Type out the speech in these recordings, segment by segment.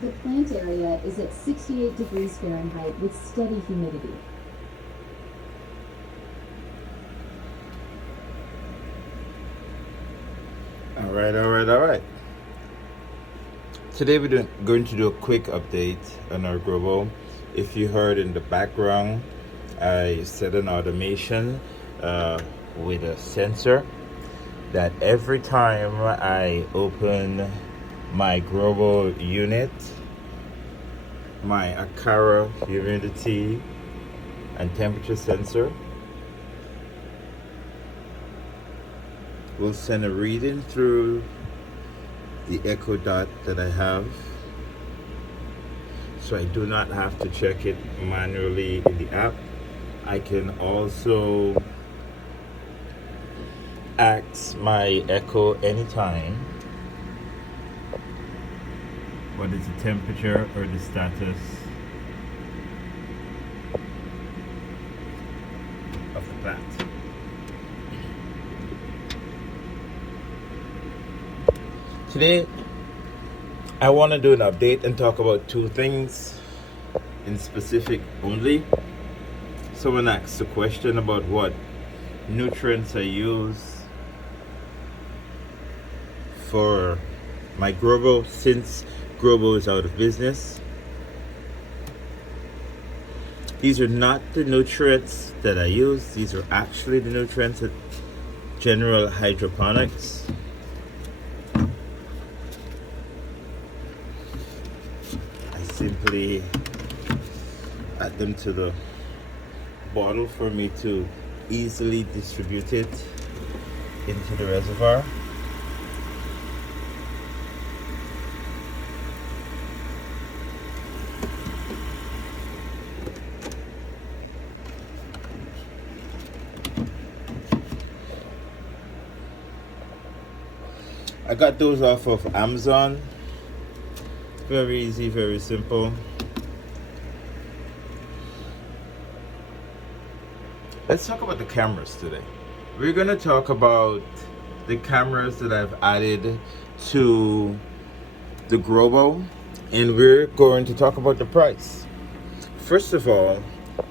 The plant area is at 68 degrees Fahrenheit with steady humidity. All right. Today we're going to do a quick update on our Grobo. If you heard in the background, I set an automation with a sensor that every time I open my Grobo unit, my Akara humidity and temperature sensor will send a reading through the Echo Dot that I have, so I do not have to check it manually in the app. I can also ask my Echo anytime what is the temperature or the status of the plant. Today, I want to do an update and talk about two things in specific only. Someone asked a question about what nutrients I use for my Grobo since Grobo is out of business. These are not the nutrients that I use. These are actually the nutrients at General Hydroponics. Simply add them to the bottle for me to easily distribute it into the reservoir. I got those off of Amazon. Very easy, very simple. Let's talk about the cameras today. We're going to talk about the cameras that I've added to the Grobo, and we're going to talk about the price. First of all,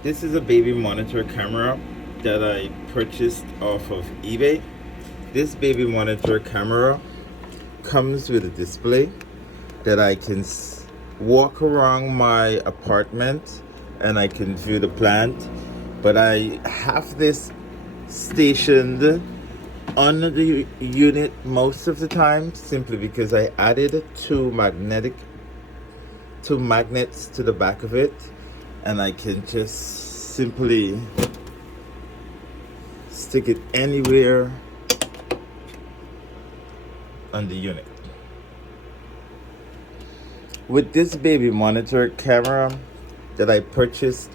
this is a baby monitor camera that I purchased off of eBay. This baby monitor camera comes with a display that I can walk around my apartment and I can view the plant, but I have this stationed on the unit most of the time simply because I added two magnets to the back of it, and I can just simply stick it anywhere on the unit. With this baby monitor camera that I purchased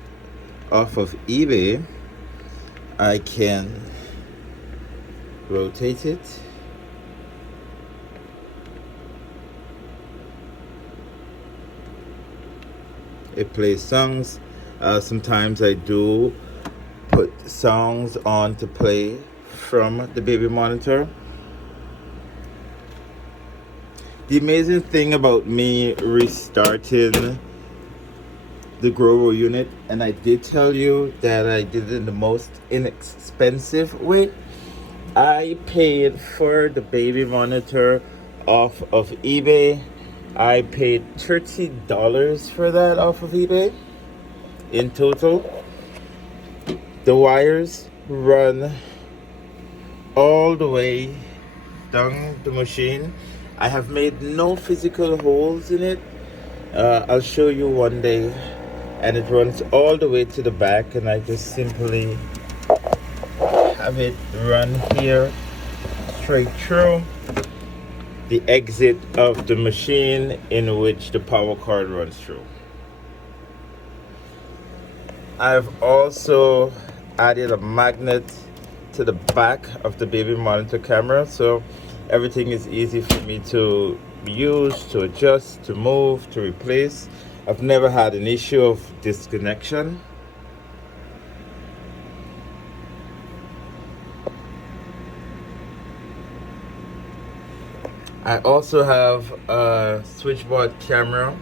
off of eBay, I can rotate it. It plays songs. Sometimes I do put songs on to play from the baby monitor. The amazing thing about me restarting the Grobo unit, and I did tell you that I did it in the most inexpensive way. I paid for the baby monitor off of eBay. I paid $30 for that off of eBay in total. The wires run all the way down the machine. I have made no physical holes in it. I'll show you one day. And it runs all the way to the back, and I just simply have it run here straight through the exit of the machine in which the power cord runs through. I've also added a magnet to the back of the baby monitor camera, so everything is easy for me to use, to adjust, to move, to replace. I've never had an issue of disconnection. I also have a switchboard camera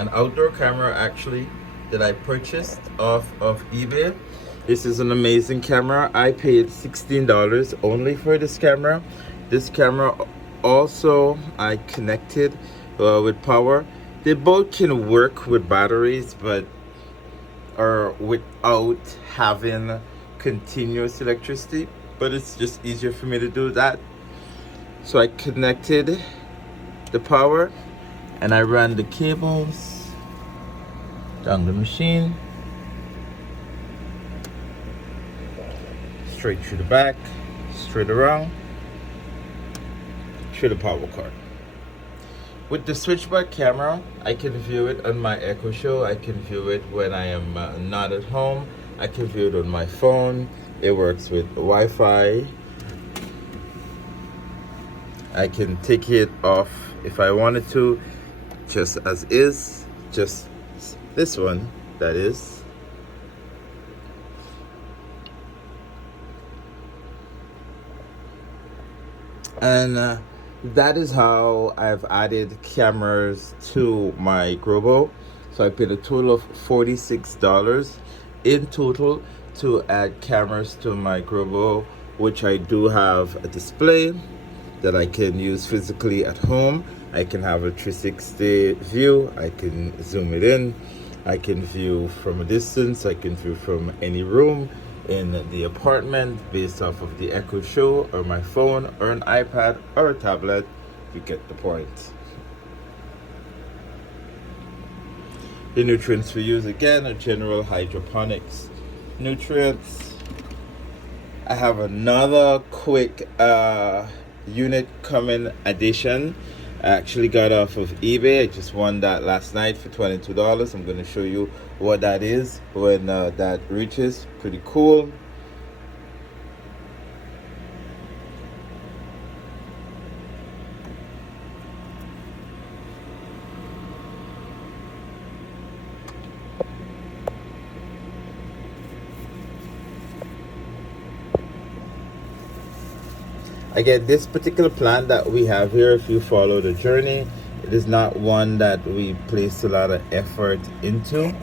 an outdoor camera actually that I purchased off of eBay. This is an amazing camera. I paid $16 only for this camera. This camera also I connected with power. They both can work with batteries, but or without having continuous electricity, but it's just easier for me to do that. So I connected the power and I ran the cables down the machine, straight through the back, straight around, through the power cord. With the switchback camera, I can view it on my Echo Show. I can view it when I am not at home. I can view it on my phone. It works with Wi-Fi. I can take it off if I wanted to, just as is. Just this one, that is. And that is how I've added cameras to my Grobo. So I paid a total of $46 in total to add cameras to my Grobo, which I do have a display that I can use physically at home. I can have a 360 view. I can zoom it in. I can view from a distance. I can view from any room in the apartment based off of the Echo Show or my phone or an iPad or a tablet. You get the point. The nutrients we use again are general hydroponics nutrients. I have another quick unit coming addition. I actually got off of eBay. I just won that last night for $22. I'm going to show you what that is when that reaches. Pretty cool. Again, this particular plant that we have here, if you follow the journey, it is not one that we place a lot of effort into.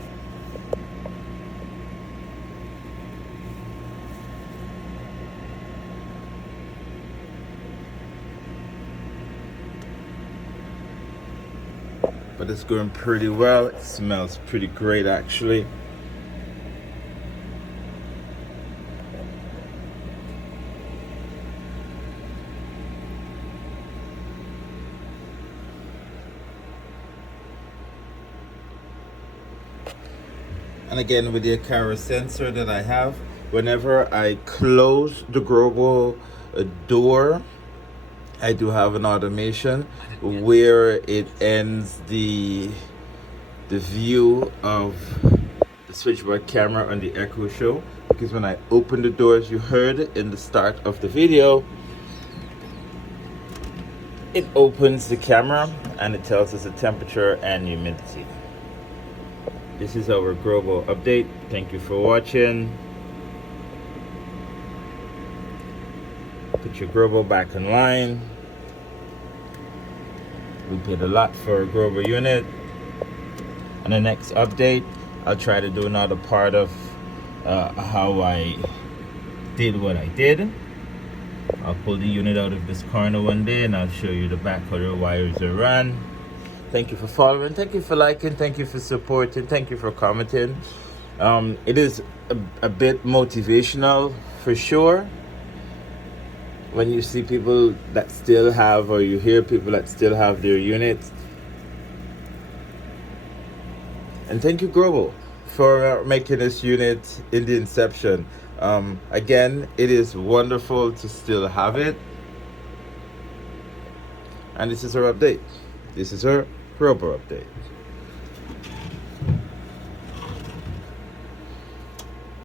But it's going pretty well. It smells pretty great actually. And again, with the camera sensor that I have, whenever I close the Grobo door, I do have an automation where it ends the view of the switchback camera on the Echo Show, because when I open the doors, you heard in the start of the video, it opens the camera and it tells us the temperature and humidity. This is our Grobo update. Thank you for watching. Put your Grobo back in line. We paid a lot for a Grobo unit. On the next update, I'll try to do another part of how I did what I did. I'll pull the unit out of this corner one day and I'll show you the back how the wires are run. Thank you for following, thank you for liking, thank you for supporting, thank you for commenting. It is a bit motivational for sure when you see people that still have, or you hear people that still have their units. And thank you, Grobo, for making this unit in the inception. Again, it is wonderful to still have it. And this is our update. This is our Grobo update.